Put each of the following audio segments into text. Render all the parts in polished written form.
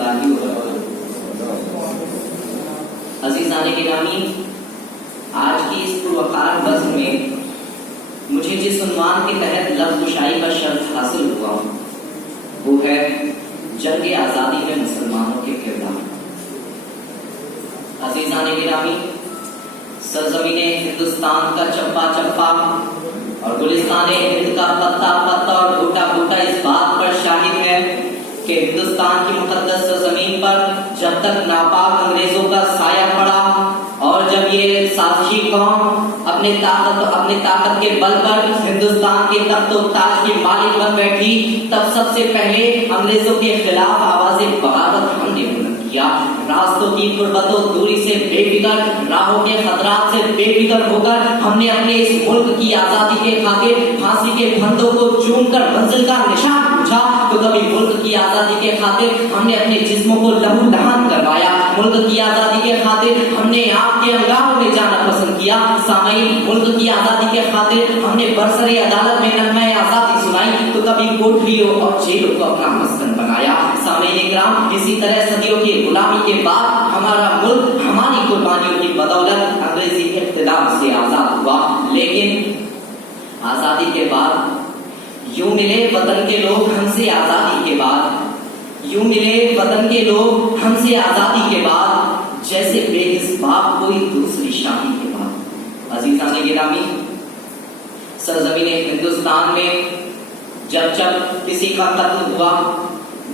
اللہ وبرکاتہ۔ عزیزان گرامی، آج کی اس پروقار بزم میں مجھے جس عنوان کے تحت لفظ کشائی کا شرف حاصل ہوا وہ ہے جنگ آزادی میں مسلمانوں کے کردار۔ عزیزان گرامی، سرزمین ہندوستان کا چپا چپا اور گلستان ہند کا پتا پتا اور بوٹا بوٹا اس بات پر شاہد ہے کہ ہندوستان کی مقدس سرزمین پر جب تک ناپاک انگریزوں کا سایہ پڑا اور جب یہ سازشی قوم اپنے طاقت کے بل پر ہندوستان کے تخت و تاج کی مالک بن بیٹھی، تب سب سے پہلے انگریزوں کے خلاف آواز بغاوت ہم نے بلند کیا۔ راستوں کی غربت و دوری سے بے فکر، راہوں کے خطرات سے بے فکر ہو کر ہم نے اپنے اس ملک کی آزادی کے خاطر پھانسی کے پھندوں کو چوم کر منزل کا نشان پوچھا، تو کبھی ملک کی آزادی کے خاطر ہم نے اپنے جسموں کو لہو لہان کروایا، ملک کی آزادی کے خاطر ہم نے آگ کے انگاروں میں جانا پسند کیا۔ سامعین، ملک کی آزادی کے خاطر ہم نے برسر عدالت میں نغمہ آزادی سنائی، تو کبھی کوٹھریوں اور جیلوں کو اپنا مسکن بنایا۔ سامعین کرام، اسی طرح صدیوں کی غلامی کے بعد ہمارا ملک ہماری قربانیوں کی بدولت انگریزی اقتدار سے آزاد ہوا، لیکن آزادی کے بعد یوں ملے وطن کے لوگ ہم سے آزادی کے بعد، یوں ملے وطن کے لوگ ہم سے آزادی کے بعد، جیسے بے اسباب کوئی دوسری شادی کے بعد۔ عزیزان گرامی، سرزمین ہندوستان میں جب جب کسی کا قتل ہوا،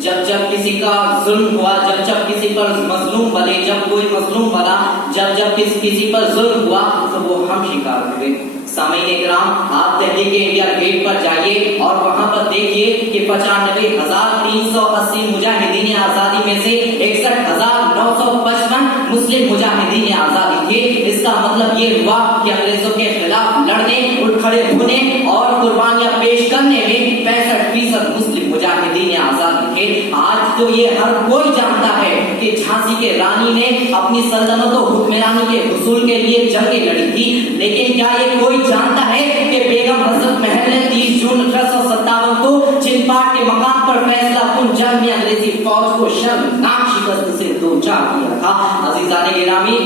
جب جب کسی کا ظلم ہوا، جب جب کسی پر مظلوم بنے، جب کوئی مظلوم بنا، جب جب کسی پر ظلم ہوا، تو وہ ہم شکار ہوئے۔ سامعین کرام، آپ دہلی کے انڈیا گیٹ پر جائیے اور وہاں پر دیکھیے کہ 95,380 مجاہدین آزادی میں سے 61,955 مسلم مجاہدین آزادی تھے۔ اس کا مطلب یہ ہوا کہ انگریزوں کے خلاف لڑنے، اٹھ کھڑے ہونے اور قربانیاں پیش کرنے میں 65% مسلم مجاہدین آزادی تھے۔ آج تو یہ ہر کوئی جانتا ہے کہ جھانسی کے رانی نے اپنی سلطنت و حکمرانی کے حصول کے لیے جنگیں لڑی تھی، لیکن کیا یہ کوئی جانتا ہے کہ بیگم حضرت محل نے 30 جون 1857 کو چنپاٹ کے مقام پر فیصلہ کن جنگ میں انگریزی فوج کو شرمناک شکست سے دوچار کیا تھا؟ عزیزان گرامی،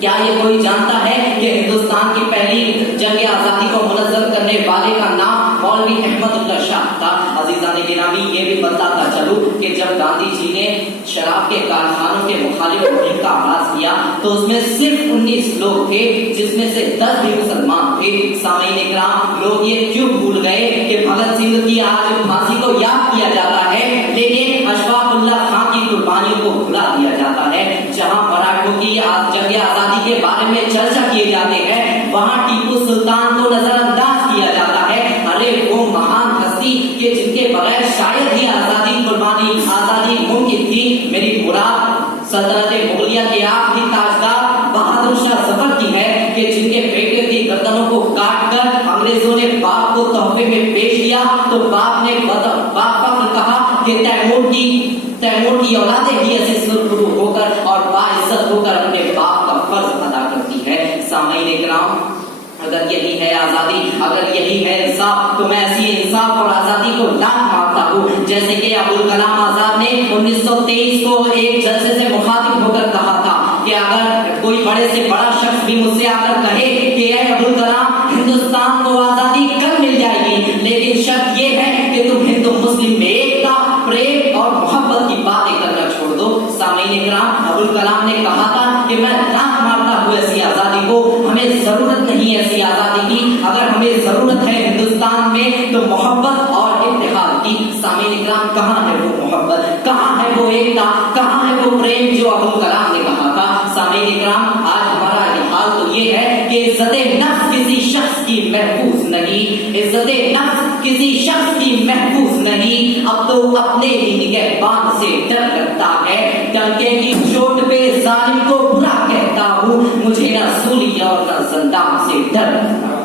کیا یہ کوئی جانتا ہے کہ ہندوستان کی پہلی جنگ آزادی کو منظم کرنے والے کا نام مولوی احمد اللہ شاہ تھا؟ عزیزان گرامی، یہ بھی بتاتا چلوں کہ جب گاندھی جی نے شراب کے کارخانوں کے مخالف مہم کا آغاز کیا تو اس میں صرف 19 لوگ تھے، جس میں سے 10 بھی مسلمان تھے۔ سامعین کرام، لوگ یہ کیوں بھول گئے کہ بھگت سنگھ کی آج پھانسی کو یاد کیا جاتا ہے، لیکن اشفاق اللہ خان کی قربانیوں کو بھلا دیا جاتا ہے؟ جہاں مراٹھوں کی جنگ آزادی کے بارے میں چرچا کیے جاتے ہیں، وہاں ٹیپو سلطان کو نظر انداز کیا جاتا ہے۔ ارے وہ مہان ہستی کہ جن کے بغیر شاید ہی آزادی ممکن تھی، میری مراد سلطنت مغلیہ کے آخری تاجدار بہادر شاہ ظفر کی ہے کہ جن کے بیٹے کی گردنوں کو کاٹ کر انگریزوں نے باپ کو تحفے میں پیش کیا، تو باپ نے کہا کہ تیمور کی اولادیں بھی ایسے سرخرو ہو کر اور باعزت ہو کر اپنے باپ کا فرض ادا کرتی ہے۔ سامعین کرام، اگر یہی ہے آزادی، اگر یہی ہے انصاف، تو میں ایسی انصاف اور آزادی کو لات مارتا ہوں، جیسے کہ ابوالکلام آزاد نے 1923 کو ایک جلسے سے مخاطب ہو کر کہا تھا کہ اگر کوئی بڑے سے بڑا شخص بھی مجھ سے آ کر کہے کہ اے ابوالکلام، ہندوستان کو آزادی کل مل جائے گی، لیکن شرط یہ ہے کہ تم ہندو مسلم میں ایکتا، پریم اور محبت کی باتیں کرنا چھوڑ دو۔ سامعین کرام، ابوالکلام نے کہا تھا کہ میں لات مارتا ہوں ایسی آزادی کو، ہمیں ضرورت نہیں ایسی آزادی کی، اگر ہمیں ضرورت ہے ہندوستان میں تو محبت اور اتحاد کی۔ سامعین کرام، کہاں ہے وہ محبت، کہاں ہے وہ ایکتا، کہاں ہے وہ پریم جو ابوالکلام نے کہا تھا؟ سامعین کرام، آج ہمارا حال تو یہ ہے کہ عزت نفس کسی شخص کی محفوظ نہیں، عزت نفس کسی شخص کی محفوظ نہیں، اب تو اپنے ہی نگہبان سے ڈر لگتا ہے، ڈنکے کی چوٹ پہ ظالم کو برا کہتا ہوں، مجھے نہ سولی اور نہ زندان سے ڈر لگتا ہے۔